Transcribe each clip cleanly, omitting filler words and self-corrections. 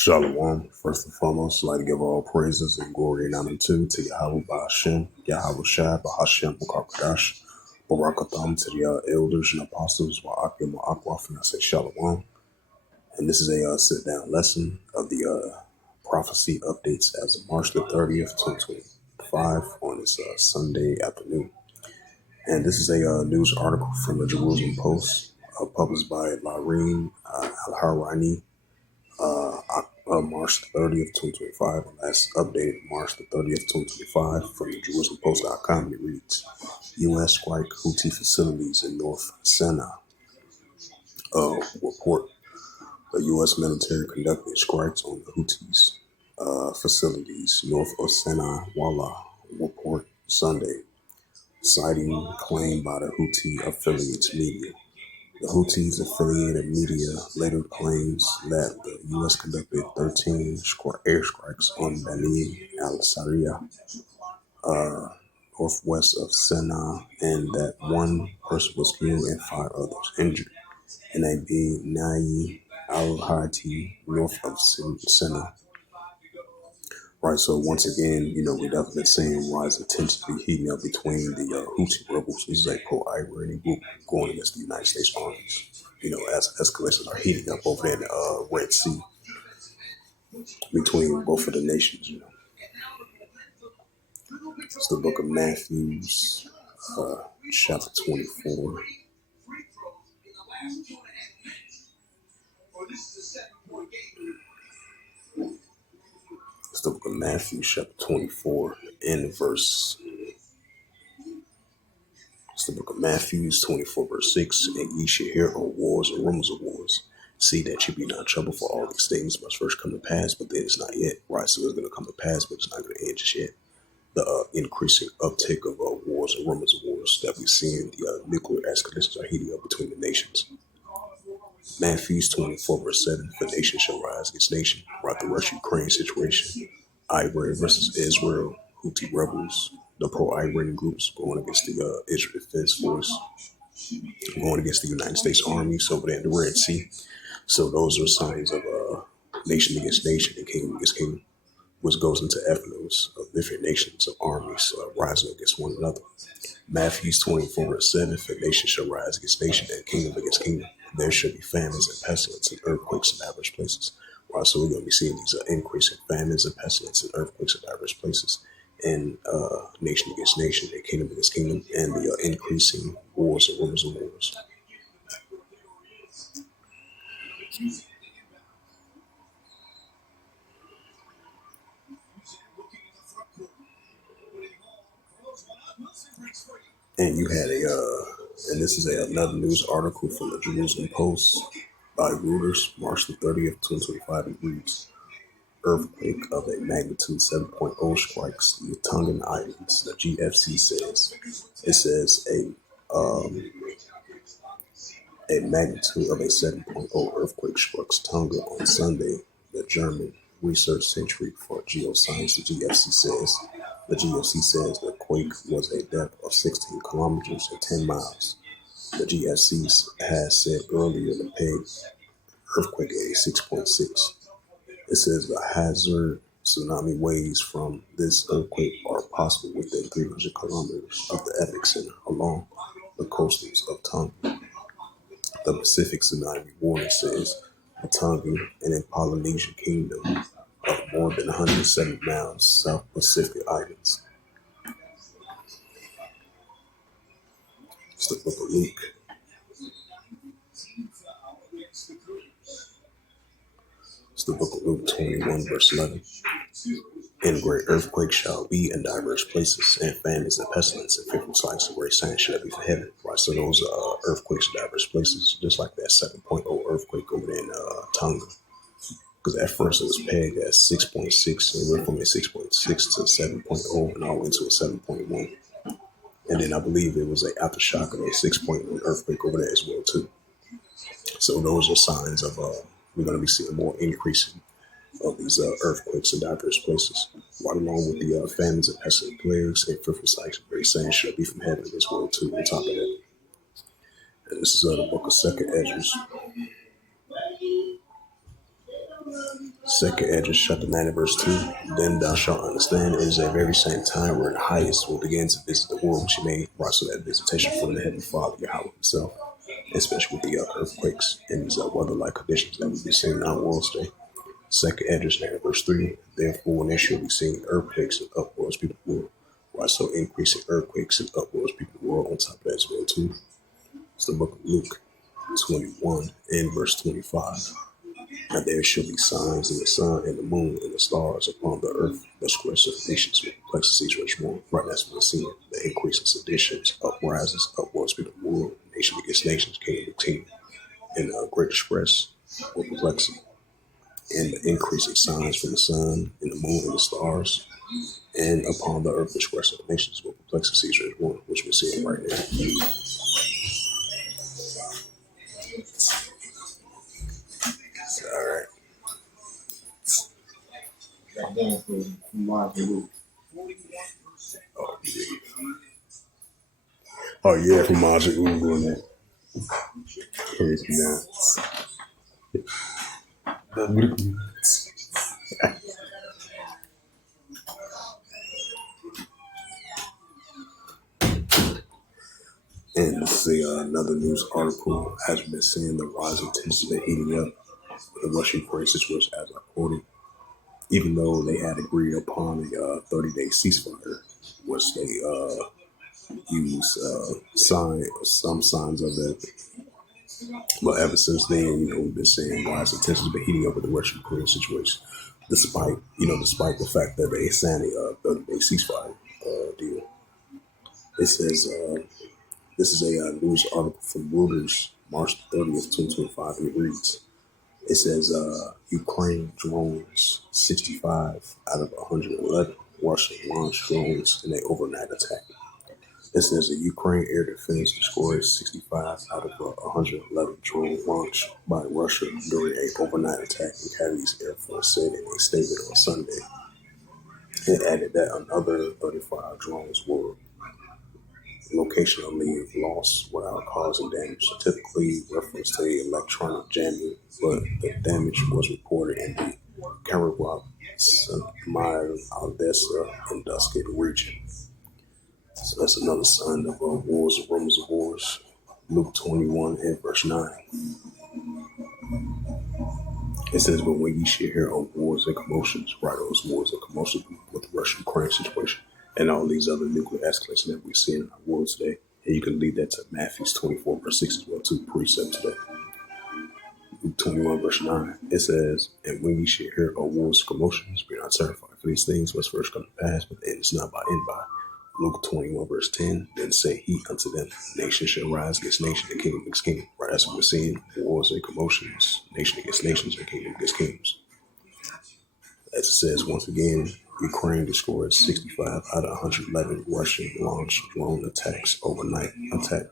Shalom. First and foremost, I'd like to give all praises and glory and honor to Yahweh Ba'Hashem, Yahweh Shai, Ba'Hashem, B'Kakadash, Barakatham to the elders and apostles, Wa'akim, Wa'akwaf, and I say Shalom. And this is a sit-down lesson of the prophecy updates as of March the 30th, 2025 on this Sunday afternoon. And this is a news article from the Jerusalem Post published by Lareen Al-Harwani, March 30th, 2025, and that's updated March the 30th, 2025 from the JerusalemPost.com. And it reads, U.S. strike Houthi facilities in North Sinai. Report, the U.S. military conducted strikes on the Houthis facilities north of Sinai, Wallah, report Sunday, citing claim by the Houthi affiliates media. The Houthis affiliated media later claims that the U.S. conducted 13 airstrikes on Bani al-Saria, northwest of Sinai, and that one person was killed and 5 others injured in a Bani al-Hati north of Sinai. Right, so once again, we definitely seeing rising tensions be heating up between the Houthi rebels, which is a pro-Iranian group going against the United States armies. As escalations are heating up over there in the Red Sea between both of the nations. It's the book of Matthew, chapter 24. It's the book of Matthew, chapter 24, in verse. It's the book of Matthew, 24, verse 6. And ye shall hear of wars and rumors of wars. See that you be not troubled, for all these things must first come to pass, but then it's not yet. Right, so it's going to come to pass, but it's not going to end just yet. The increasing uptake of wars and rumors of wars that we see in the nuclear escalations are heating up between the nations. Matthew 24, verse 7. For nation shall rise against nation. Right, the Russia-Ukraine situation. Iran versus Israel. Houthi rebels. The pro-Iranian groups going against the Israel Defense Force. Going against the United States armies over there in the Red Sea. So those are signs of nation against nation and kingdom against kingdom, which goes into ethnos of different nations of armies rising against one another. Matthew 24, verse 7, for nation shall rise against nation and kingdom against kingdom. There shall be famines and pestilence and earthquakes in diverse places. Right, so we're going to be seeing these increasing famines and pestilence and earthquakes in diverse places, and nation against nation and kingdom against kingdom, and the increasing wars and rumors of wars. And you had and this is another news article from the Jerusalem Post by Reuters, March the 30th, 2025. It reads, earthquake of a magnitude 7.0 strikes the Tongan Islands, the GFC says. It says a magnitude of a 7.0 earthquake struck Tonga on Sunday, the German Research Centre for Geoscience, the GFC says. The GFC says the quake was a depth of 16 kilometers and 10 miles. The GFC has said earlier the Peg earthquake at 6.6. It says the hazard tsunami waves from this earthquake are possible within 300 kilometers of the epicenter along the coastals of Tonga. The Pacific Tsunami Warning says the Tongan and in Polynesian Kingdom of more than 170 miles South Pacific Islands. It's the book of Luke. It's the book of Luke 21, verse 11. And great earthquakes shall be in diverse places, and famines and pestilence and fearful sights and great signs shall be from heaven. Right, so those are earthquakes in diverse places, just like that 7.0 earthquake over there in Tonga. Because at first it was pegged at 6.6, and went from a 6.6 to 7.0, and all into a 7.1. And then I believe it was an aftershock of a 6.1 earthquake over there as well too. So those are signs of we're going to be seeing more increasing of these earthquakes in diverse places, right along with the famines and pestilent plagues and fearful sights and great sayings shall be from heaven as well too. On top of that, and this is the book of Second Ezra. Second Esdras chapter 9 and verse 2. Then thou shalt understand it is a very same time where the highest will begin to visit the world which he made, right? So that visitation from the Heavenly Father, Yahweh himself, especially with the earthquakes and these weather-like conditions that we be seeing in our world today. Second Esdras 9 and verse 3. Therefore, when there shall be seen earthquakes and upwards people of the world, right? So increasing earthquakes and upwards people of the world on top of that as well too. It's the book of Luke 21 and verse 25. And there shall be signs in the sun and the moon and the stars upon the earth, the squares of nations with complexities much more. Right, that's what we're seeing. The increase in seditions, uprisings, upwards between the world, nation against nations, kingdom against kingdom, and great distress with perplexity. And the increasing signs from the sun and the moon and the stars, and upon the earth, the squares of nations with perplexities much more, which we're seeing right now. All right. Oh, yeah. Oh, yeah, from Majin Buu that. Here's And this is another news article has been seeing the rising tensions been heating up with the Russian-Ukraine situation, as I quoted. Even though they had agreed upon a 30-day ceasefire, which they use some signs of that. But ever since then, we've been seeing rising tensions been heating up with the Russian-Ukraine situation, despite the fact that they signed a 30-day ceasefire deal. It says. This is a news article from Reuters, March 30th, 2025, and it reads, it says, Ukraine drones 65 out of 111 Russian launched drones in an overnight attack. It says the Ukraine air defense destroyed 65 out of 111 drone launched by Russia during an overnight attack, the Canadian Air Force said in a statement on Sunday. It added that another 35 drones were locationally lost without causing damage, typically reference to electronic jamming, but the damage was reported in the Karabakh, Odessa, and Dusky region. So that's another sign of wars and rumors of wars. Luke 21 and verse 9. It says, but when ye shall hear of wars and commotions, right, those wars and commotions with the Russian-Ukraine situation, and all these other nuclear escalations that we see in our world today. And you can lead that to Matthew 24, verse 6 as well, too, precept today. Luke 21, verse 9, it says, and when ye shall hear of wars and commotions, be not terrified, for these things must first come to pass, but the end is not by end by. Luke 21, verse 10, then say he unto them, nation shall rise against nation, and kingdom against kingdom. Right, that's what we're seeing, wars and commotions, nation against nations, and kingdom against kingdoms. As it says once again, Ukraine destroyed 65 out of 111 Russian launched drone attacks overnight attack.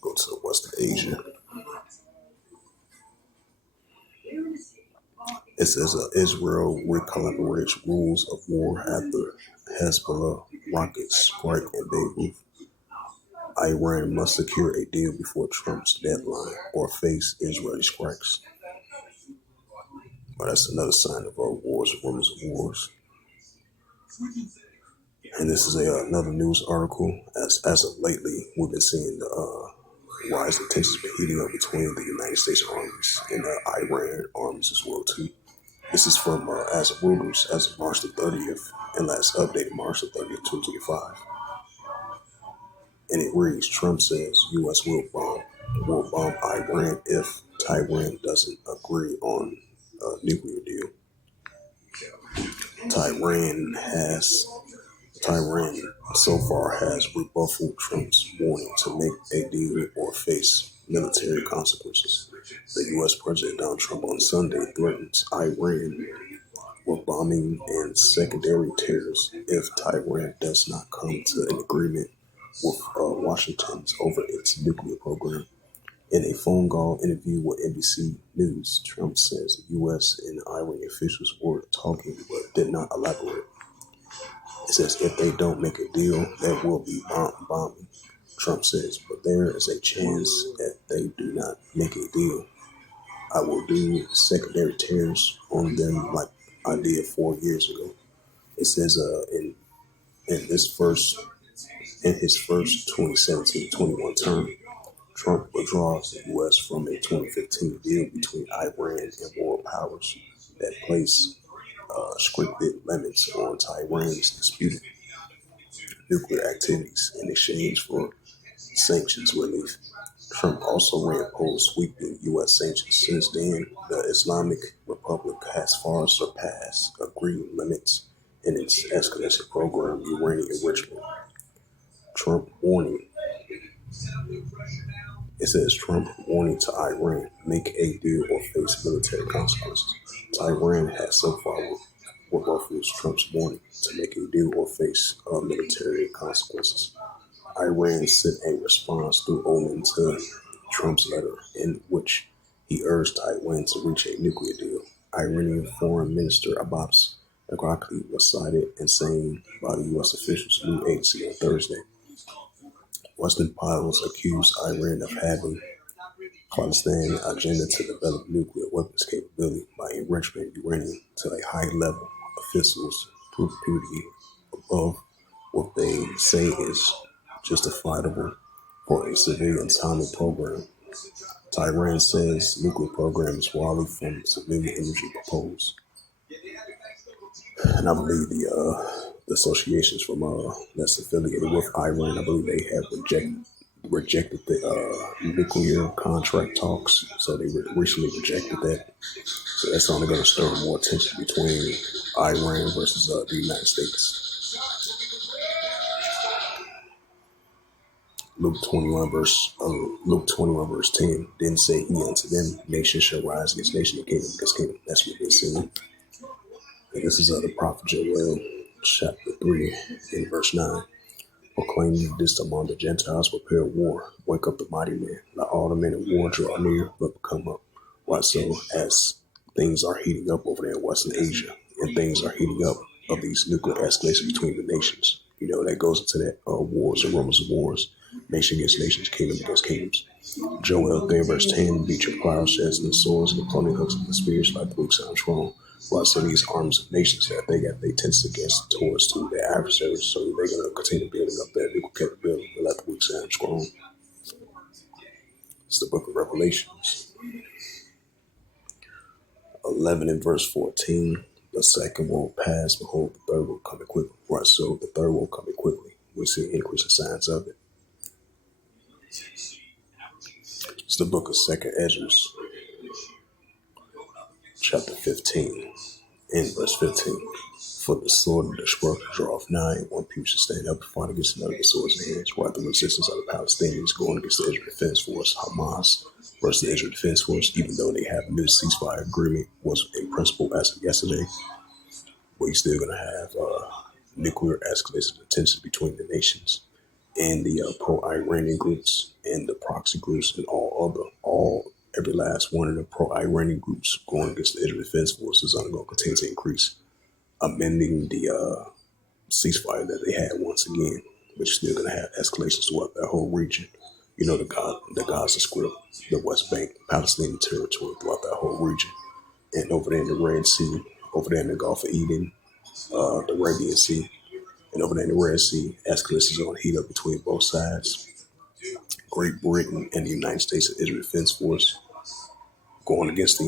Go to Western Asia. It says Israel recalibrates rules of war after Hezbollah rockets strike in Beirut. Iran must secure a deal before Trump's deadline or face Israeli strikes. Well, that's another sign of wars and rumors of wars. And this is another news article. As of lately, we've been seeing the rising tensions been heating up between the United States armies and Iran armies as well too. This is from as of Reuters as of March the 30th, and last updated March the 30th, 2025. And it reads, Trump says U.S. will bomb Iran if Tehran doesn't agree on a nuclear deal. Tehran so far has rebuffed Trump's warning to make a deal or face military consequences. The U.S. President Donald Trump on Sunday threatens Iran with bombing and secondary terrors if Tehran does not come to an agreement with Washington over its nuclear program. In a phone call interview with NBC News, Trump says the U.S. and Iranian officials were talking but did not elaborate. It It says, if they don't make a deal, there will be bombing. Trump says, but there is a chance that they do not make a deal. I will do secondary tariffs on them like I did 4 years ago. It says in his first 2017-21 term, Trump withdraws the U.S. from a 2015 deal between Iran and world powers that placed scripted limits on Tehran's disputed nuclear activities in exchange for sanctions relief. Trump also reimposed sweeping U.S. sanctions. Since then, the Islamic Republic has far surpassed agreed limits in its escalation program, uranium enrichment. Trump warning. It says Trump warning to Iran, make a deal or face military consequences. Tehran has so far refused Trump's warning to make a deal or face military consequences. Iran sent a response through Oman to Trump's letter in which he urged Taiwan to reach a nuclear deal. Iranian Foreign Minister Abbas Araghchi was cited and saying by the U.S. officials' news agency on Thursday. Western powers accused Iran of having clandestine agenda to develop nuclear weapons capability by enriching uranium to a high level. Officials reputed above what they say is justifiable for a civilian atomic program. Tehran says nuclear program is wholly from civilian energy proposed. And I believe the associations from that's affiliated with Iran, I believe they have rejected the nuclear contract talks. So they recently rejected that. So that's only going to stir more tension between Iran versus the United States. Luke 21 verse 10 then say he unto them, nation shall rise against nation and kingdom against kingdom. That's what they're saying. And this is the prophet Joel chapter 3 in verse 9. Proclaim this among the Gentiles, prepare war, wake up the mighty man. Let all the men of war draw near, but come up. Right, so as things are heating up over there in Western Asia, and things are heating up of these nuclear escalations between the nations, that goes into that wars and rumors of wars, nation against nations, kingdom against kingdoms. Joel 3 verse 10, beat your plowshares and the swords and the plumbing hooks and the spears like the weak sound strong. Right, so these arms of nations that they got they test against towards to their adversaries, so they're going to continue building up their nuclear capability and let the weak sound strong. It's the book of Revelations 11 and verse 14. The second will pass, behold, the third will come quickly. Right, so the third will come quickly. We see increasing signs of it. It's the book of Second Ezra, chapter 15, and verse 15. For the sword of destruction draweth nigh, and one people should stand up and fight against another with swords in hands. Right, the resistance of the Palestinians going against the Israel Defense Force, Hamas versus the Israel Defense Force, even though they have a new ceasefire agreement, was in principle as of yesterday. But you're still going to have nuclear escalation of tensions between the nations and the pro-Iranian groups and the proxy groups and every last one of the pro-Iranian groups going against the Israel Defense Force is only going to continue to increase, amending the ceasefire that they had once again, which is still going to have escalations throughout that whole region. The Gaza Strip, the West Bank, Palestinian territory throughout that whole region, and over there in the Red Sea, over there in the Gulf of Eden, the Arabian Sea, and over there in the Red Sea, escalations are going to heat up between both sides. Great Britain and the United States and Israel Defense Force going against the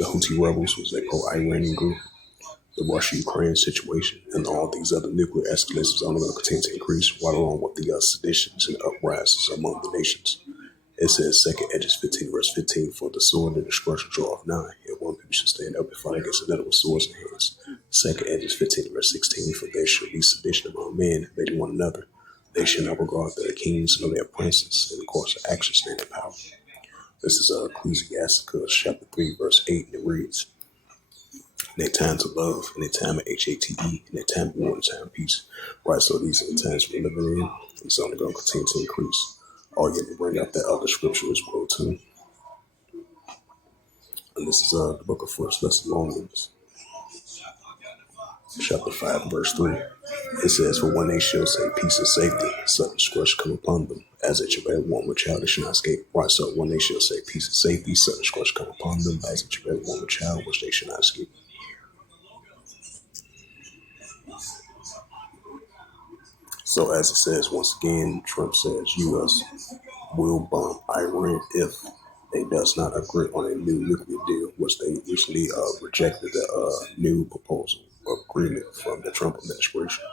Houthi rebels, was a pro-Iranian group. The Russia-Ukraine situation and all these other nuclear escalations are only going to continue to increase, right along with the seditions and uprisings among the nations. It says, 2 Edges 15, verse 15, for the sword and destruction draweth nigh, and one people should stand up and fight against another with swords in hands. 2 Edges 15, verse 16, for there shall be sedition among men, hating one another. They shall not regard their kings nor their princes, and of course, the action stand in power. This is Ecclesiasticus chapter 3, verse 8, and it reads, in their time to love, in their time of HATE, in their time of war, and time of peace. Right, so these are the times we're living in. It's only going to continue to increase. Oh, yeah, to bring out that other scripture as well, too. And this is the book of First Thessalonians. Chapter 5, verse 3. It says, "For when they shall say peace and safety, sudden scorch come upon them, as a travailed woman with child, they shall not escape." Right, so when they shall say peace and safety, sudden scorch come upon them, as a travailed woman with child, which they shall not escape. So as it says, once again, Trump says U.S. will bomb Iran if they does not agree on a new nuclear deal, which they recently rejected the new proposal of agreement from the Trump administration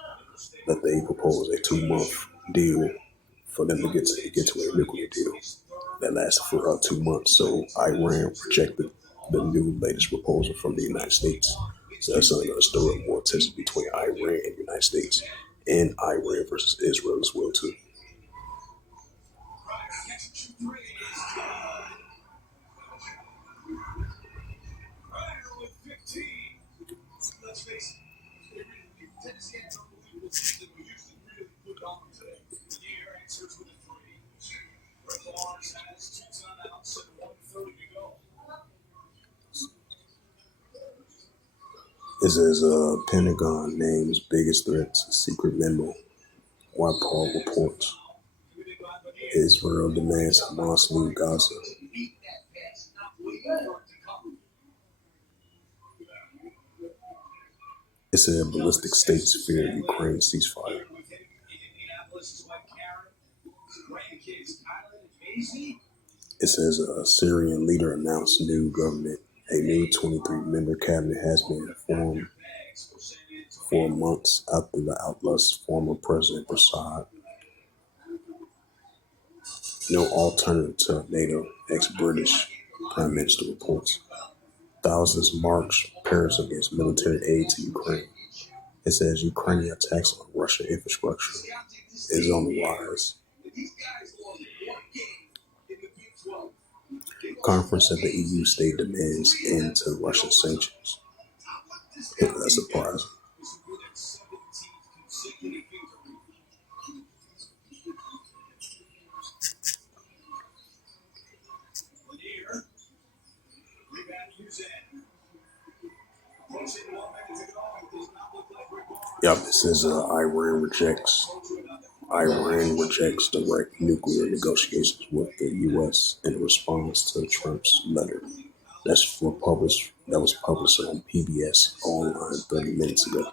that they proposed a 2 month deal for them to get to a nuclear deal that lasted for 2 months. So Iran rejected the new latest proposal from the United States. So that's only going to stir up more tension between Iran and the United States, and Iran versus Israel as well too. It says Pentagon names biggest threats secret memo. While Paul reports Israel demands Hamas leave Gaza. It said ballistic states fear Ukraine ceasefire. It says a Syrian leader announced new government. A new 23-member cabinet has been formed 4 months after the outlaw's former president Assad. No alternative to NATO, ex-British Prime Minister reports. Thousands march Paris against military aid to Ukraine. It says Ukrainian attacks on Russian infrastructure is on the rise. Conference at the EU state demands end to Russian sanctions. That's surprising. Yep, it says Iran rejects direct nuclear negotiations with the U.S. in response to Trump's letter. That was published on PBS online 30 minutes ago.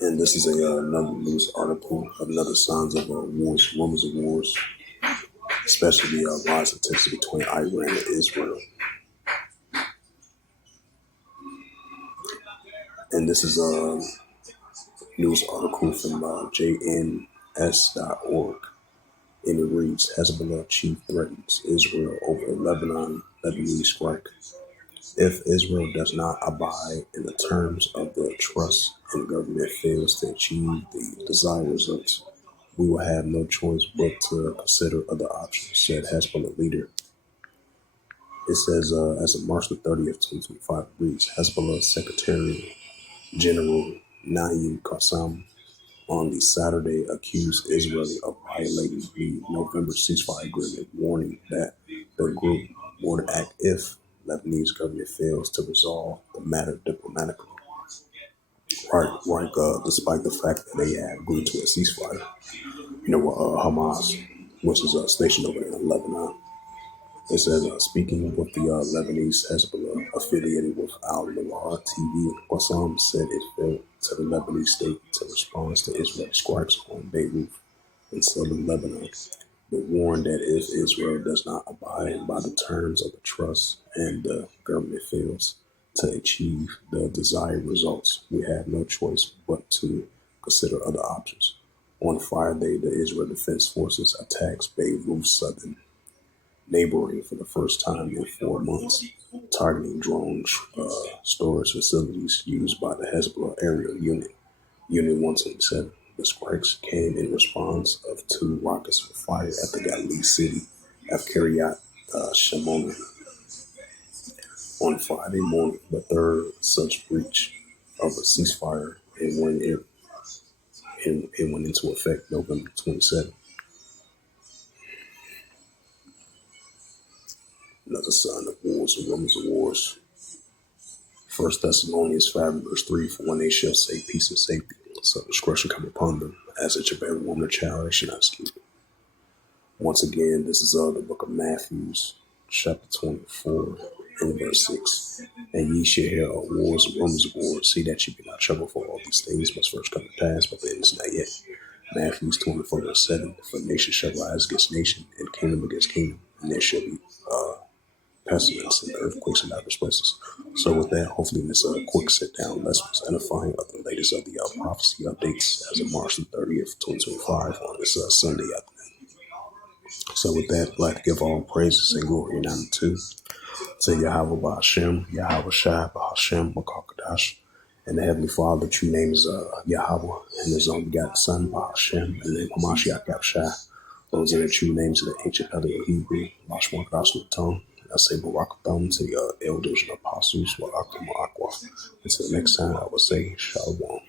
And this is another news article of another signs of wars, rumors of wars, especially the rise of tension between Iran and Israel. And this is a news article from jns.org. And it reads, Hezbollah chief threatens Israel over Lebanese strike. If Israel does not abide in the terms of the trust and government fails to achieve the desired results, we will have no choice but to consider other options, said Hezbollah leader. It says, as of March the 30th, 2025, reads, Hezbollah Secretary General Naim Qassem on the Saturday accused Israel of violating the November ceasefire agreement, warning that the group would act if Lebanese government fails to resolve the matter diplomatically. Despite the fact that they have agreed to a ceasefire, Hamas, which is stationed over there in Lebanon. It says, speaking with the Lebanese Hezbollah affiliated with Al Nawar TV, Qassam said it fell to the Lebanese state to respond to Israeli strikes on Beirut in southern Lebanon, but warned that if Israel does not abide by the terms of the trust and the government fails to achieve the desired results, we have no choice but to consider other options. On Friday, the Israel Defense Forces attacks Beirut's southern neighboring for the first time in 4 months, targeting drone storage facilities used by the Hezbollah aerial unit, Unit 127. The strikes came in response of 2 rockets were fired at the Galilee city of Kiryat Shimon on Friday morning, the third such breach of a ceasefire, and when it went into effect November 27th. Another sign of wars and rumors of wars. First Thessalonians 5 verse 3, for when they shall say peace and safety, so discretion come upon them, as it should bear woman or child, they should not escape it. Once again, this is the book of Matthew, chapter 24, and verse 6. And ye shall hear of wars and rumors of wars. See that ye be not troubled, for all these things must first come to pass, but the end is not yet. Matthew 24, verse 7. For nation shall rise against nation, and kingdom against kingdom, and there shall be pestilence and earthquakes in diverse places. So with that, hopefully this quick sit down lesson was edifying of the latest of the prophecy updates as of March the 30th, 2025 on this Sunday afternoon. So with that, I'd like to give all praises and glory and honor to Yahweh Ba'Hashem, Yahweh Shai Ba'Hashem, Makakadash, and the Heavenly Father. True name is Yahweh, and His only begotten Son Ba'Hashem, and then Hamashiach Yahshai. Those are the true names of the ancient Paleo Hebrew, Lashma Kadash tongue. I say Barakathon to the elders and apostles, Barak Aqua. Until next time, I will say Shalom.